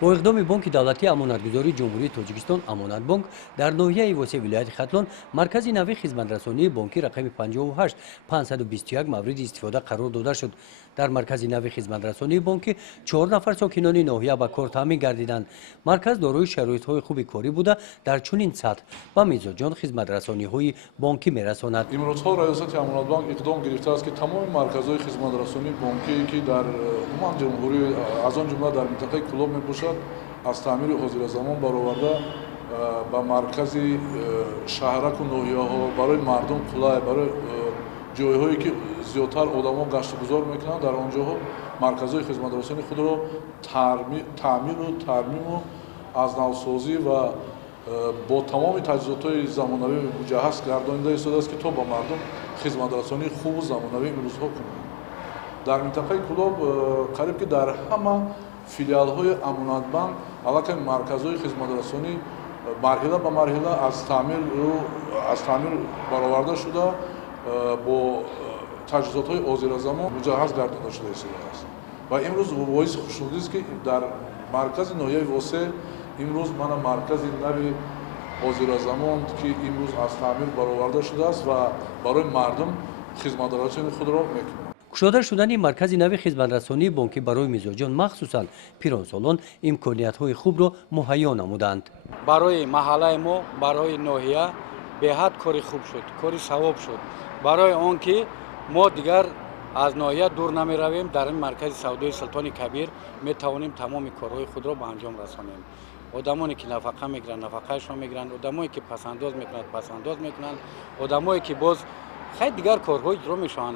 با اقدام بانک دولتی امانتگذاری جمهوری تاجیکستان امانت بانک در ناحیه واسه ولایت ختلان مرکز نوی خدمترسانی بانکی رقم 58 521 مورد استفاده قرار داده شد. در مرکز نوی خدمترسانی بانکی 4 نفر ساکنان ناحیه به کار تامین گردیدند. مرکز دارای شرایط‌های خوبی کاری بوده در چنین سطح و میزان خدمترسانی‌های بانکی میرساند. امروزها ریاست امانت بانک اقدام گرفته است که تمام مرکزهای خدمترسانی بانکی که در عمان جمهوری از آن جمله در منطقه کلوب میباشد از تعمیر حاضر زمان برآورده به مرکز شهرک و ناحیه‌ها برای مردم قلای برای جایهایی که زیادتر آدم‌ها گشت گذار میکنند در آنجاها مرکزهای خدمترسانی خود را تعمیر و ترمیم و از نوسازی و با تمام تجهیزات زمانوی مجهز گردانیده ایستاده است که تا با مردم خدمترسانی خوب و زمانوی امروزها کنند. در منطقه کلاب قریب که در همه فیلیال های امانت بانک علاقه مرکزهای خدمترسانی مرحله به مرحله از تعمیر برآورده شده با تجهیزات های حاضر زمان مجهز گردانده شده است و امروز باعث خوشنودی است که در مرکز ناحیه واسه امروز من مرکز نوی حاضر زمان که امروز از تعمیر برآورده شده است و برای مردم خدمترسانی خود را میکنند. کشاده شدن مرکز نوی خدمترسانی بانکی برای میزاجان مخصوصا پیرانسالان امکانیت‌های خوب را مهیا نمودند. برای محله ما برای ناحیه به حد کاری خوب شد، کاری ثواب شد. برای آنکه ما دیگر از ناحیه دور نمی رویم، در این مرکز سودای سلطان کبیر می توانیم تمام کارهای خود را به انجام رسانیم. آدمانی که نفقه میگیرند نفقهشان میگیرند، آدمایی که پسنداز میکنند پسنداز میکنند، آدمایی که باز خیلی دیگر کارهای اجرا میشوند.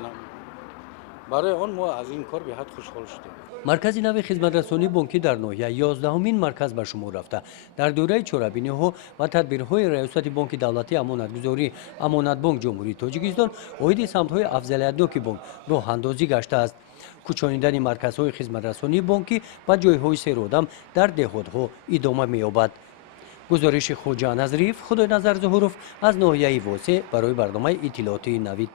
برای آن ما از این کار به حد خوشحال شدیم. مرکز نوی خدمترسانی بانکی در ناحیه 11مین مرکز به شمار رفته. در دوره چاره‌بینی‌ها و تدبیرهای ریاست بانک دولتی امانتگذاری امانت بانک جمهوری تاجیکستان اوید سمت‌های افضلیت‌ناک بانک راه اندازی گشته است. کوچانیدن مرکزهای خدمترسانی بانکی و جایهای سیرودم در دهات‌ها ادامه می‌یابد. گزارش خوجا نظریف خدای نظر ظهوروف از ناحیه واسه برای برنامه اطلاعاتی نوید.